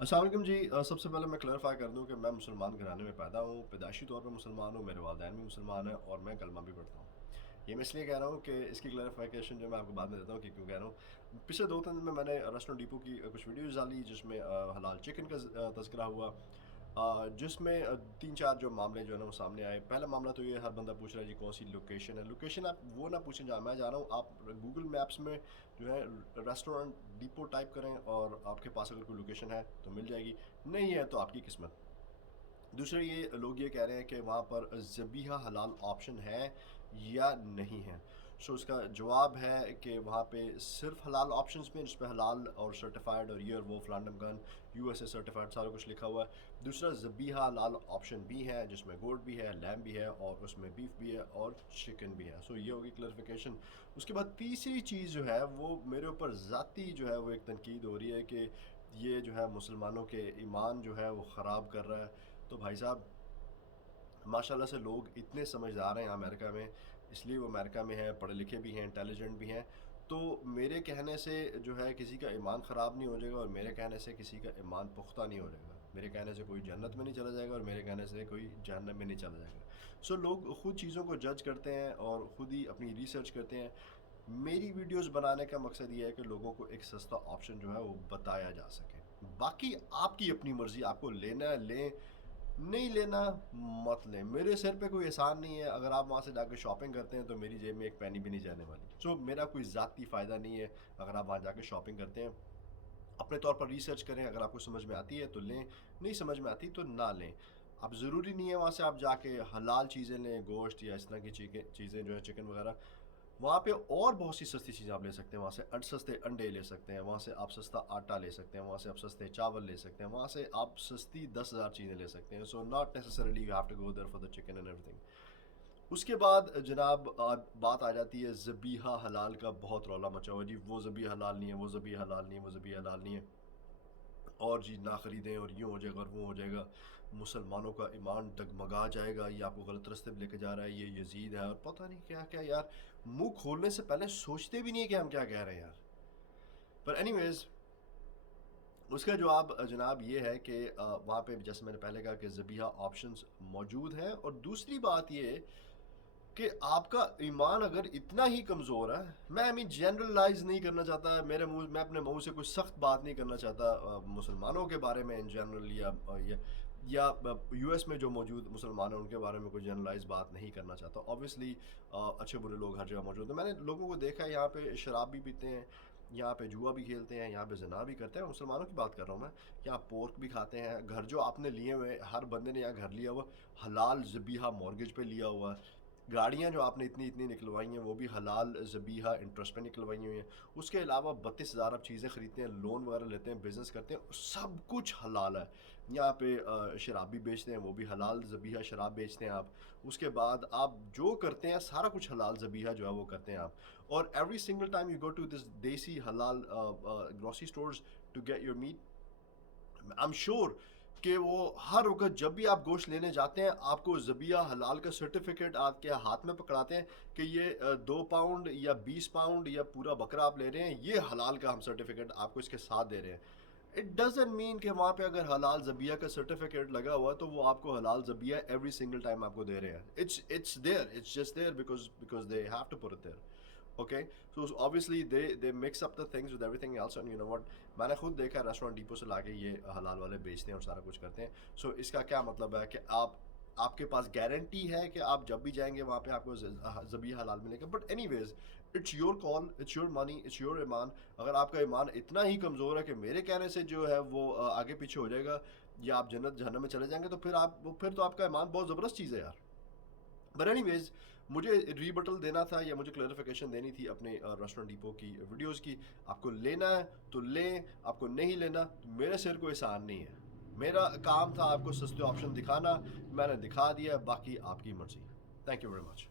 अस्सलाम वालेकुम जी। सबसे पहले मैं क्लैरिफाई कर दूं कि मैं मुसलमान घराने में पैदा हूँ, पैदाइशी तौर पर मुसलमान हूँ, मेरे वालिदैन भी मुसलमान हैं और मैं कलमा भी पढ़ता हूँ। ये मैं इसलिए कह रहा हूँ कि इसकी क्लैरिफिकेशन जो मैं आपको बाद में देता हूँ कि क्यों कह रहा हूँ। पिछले 2-3 दिन में मैंने रेस्टोरेंट डिपो की कुछ वीडियोज़ डाली जिसमें हलाल चिकन का तज़किरा हुआ, जिसमें 3-4 जो मामले जो है ना वो सामने आए। पहला मामला तो ये, हर बंदा पूछ रहा है जी कौन सी लोकेशन है। लोकेशन आप वो ना पूछें जहाँ मैं जा रहा हूँ, आप गूगल मैप्स में जो है रेस्टोरेंट डिपो टाइप करें और आपके पास अगर कोई लोकेशन है तो मिल जाएगी, नहीं है तो आपकी किस्मत। दूसरा, ये लोग ये कह रहे हैं कि वहाँ पर ज़बीहा हलाल ऑप्शन है या नहीं है। सो इसका जवाब है कि वहाँ पे सिर्फ हलाल ऑप्शंस में, जिस पे हलाल और सर्टिफाइड और ईयर वो फ्लांडम गन यूएसए सर्टिफाइड सारा कुछ लिखा हुआ है। दूसरा, ज़बीहा हलाल ऑप्शन भी है जिसमें गोट भी है, लैम भी है और उसमें बीफ भी है और चिकन भी है। सो ये होगी क्लैरिफिकेशन। उसके बाद तीसरी चीज़ जो है वो मेरे ऊपर ज़ाती जो है वो एक तनकीद हो रही है कि ये जो है मुसलमानों के ईमान जो है वो ख़राब कर रहा है। तो भाई साहब, माशाल्लाह से लोग इतने समझदार हैं अमेरिका में, इसलिए वो अमेरिका में हैं, पढ़े लिखे भी हैं, इंटेलिजेंट भी हैं। तो मेरे कहने से जो है किसी का ईमान ख़राब नहीं हो जाएगा और मेरे कहने से किसी का ईमान पुख्ता नहीं हो जाएगा। मेरे कहने से कोई जन्नत में नहीं चला जाएगा और मेरे कहने से कोई जहन्नम में नहीं चला जाएगा। सो लोग ख़ुद चीज़ों को जज करते हैं और ख़ुद ही अपनी रिसर्च करते हैं। मेरी वीडियोस बनाने का मकसद ये है कि लोगों को एक सस्ता ऑप्शन जो है वो बताया जा सके। बाकी आपकी अपनी मर्ज़ी, आपको लेना है लें, नहीं लेना मत लें। मेरे सिर पे कोई एहसान नहीं है। अगर आप वहाँ से जाकर शॉपिंग करते हैं तो मेरी जेब में एक पैनी भी नहीं जाने वाली। सो मेरा कोई ज़ाती फ़ायदा नहीं है अगर आप वहाँ जाकर शॉपिंग करते हैं। अपने तौर पर रिसर्च करें, अगर आपको समझ में आती है तो लें, नहीं समझ में आती तो ना लें। अब ज़रूरी नहीं है वहाँ से आप जाके हलाल चीज़ें लें, गोश्त या इस तरह की चीज़ें जो है चिकन वगैरह। वहाँ पे और बहुत सी सस्ती चीज़ें आप ले सकते हैं। वहाँ से सस्ते अंडे ले सकते हैं, वहाँ से आप सस्ता आटा ले सकते हैं, वहाँ से आप सस्ते चावल ले सकते हैं, वहाँ से आप सस्ती 10,000 चीज़ें ले सकते हैं। So not necessarily you have to go there for the chicken and everything. उसके बाद जनाब बात आ जाती है ज़बीहा हलाल का। बहुत रौला मचा हुआ जी, वो ज़बीहा हलाल नहीं है, वो ज़बीहा हलाल नहीं है, वो ज़बीहा हलाल नहीं है, और जी ना ख़रीदें और यूँ हो जाएगा और वो हो जाएगा, मुसलमानों का ईमान डगमगा जाएगा, ये आपको गलत रास्ते पे लेके जा रहा है, ये यजीद है और पता नहीं क्या क्या यार। मुंह खोलने से पहले सोचते भी नहीं है कि हम क्या कह रहे हैं यार। पर एनीवेज, उसका जवाब जनाब ये है कि वहाँ पे जैसे मैंने पहले कहा कि ज़बीहा ऑप्शंस मौजूद हैं। और दूसरी बात ये कि आपका ईमान अगर इतना ही कमज़ोर है, मैं जनरलाइज नहीं करना चाहता, मैं अपने मुंह से कुछ सख्त बात नहीं करना चाहता मुसलमानों के बारे में इन जनरल, या यूएस में जो मौजूद मुसलमान हैं उनके बारे में कोई जनरलाइज बात नहीं करना चाहता। ऑब्वियसली अच्छे बुरे लोग हर जगह मौजूद हैं। मैंने लोगों को देखा है यहाँ पे शराब भी पीते हैं, यहाँ पे जुआ भी खेलते हैं, यहाँ पे ज़िना भी करते हैं। मुसलमानों की बात कर रहा हूँ मैं। यहाँ पोर्क भी खाते हैं। घर जो आपने लिए हुए, हर बंदे ने यहाँ घर लिया हुआ हलाल ज़बीहा मॉर्गेज पे लिया हुआ है। गाड़ियाँ जो आपने इतनी इतनी निकलवाई हैं वो भी हलाल ज़बीहा इंटरेस्ट पे निकलवाई हुई हैं। उसके अलावा 32,000 आप चीज़ें ख़रीदते हैं, लोन वगैरह लेते हैं, बिज़नेस करते हैं, सब कुछ हलाल है। यहाँ पे शराब भी बेचते हैं, वो भी हलाल ज़बीहा शराब बेचते हैं आप। उसके बाद आप जो करते हैं सारा कुछ हलाल ज़बीहा जो है वो करते हैं आप। और every single time you go to this desi halal grocery stores to get your meat, I am sure कि वो हर वक्त जब भी आप गोश्त लेने जाते हैं आपको ज़बिया हलाल का सर्टिफिकेट आपके हाथ में पकड़ाते हैं कि ये 2 पाउंड या 20 पाउंड या पूरा बकरा आप ले रहे हैं, ये हलाल का हम सर्टिफिकेट आपको इसके साथ दे रहे हैं। इट डजेंट मीन कि वहाँ पे अगर हलाल ज़बिया का सर्टिफिकेट लगा हुआ तो वो आपको हलाल ज़बिया एवरी सिंगल टाइम आपको दे रहे हैं। It's there, it's just there because they have to put it there. Okay, so obviously they mix up the things with everything else and you know what, मैंने खुद देखा रेस्टोरेंट डिपो से लाके ये हलाल वाले बेचते हैं और सारा कुछ करते हैं। सो इसका क्या मतलब है कि आपके पास गारंटी है कि आप जब भी जाएंगे वहाँ पे आपको ज़बी हलाल मिलेगा। But anyways, it's your call, it's your money, it's your ईमान। अगर आपका ईमान इतना ही कमज़ोर है कि मेरे कहने से जो है वो आगे पीछे हो जाएगा या आप जन्नत जहन्नम में चले जाएंगे, तो फिर तो आपका ईमान बहुत ज़बरदस्त चीज़ है यार। बट एनीवेज, मुझे रीबटल देना था या मुझे क्लैरिफिकेशन देनी थी अपने रेस्टोरेंट डिपो की वीडियोस की। आपको लेना है तो लें, आपको नहीं लेना तो मेरे सिर कोई एहसान नहीं है। मेरा काम था आपको सस्ते ऑप्शन दिखाना, मैंने दिखा दिया, बाकी आपकी मर्जी। Thank you very much.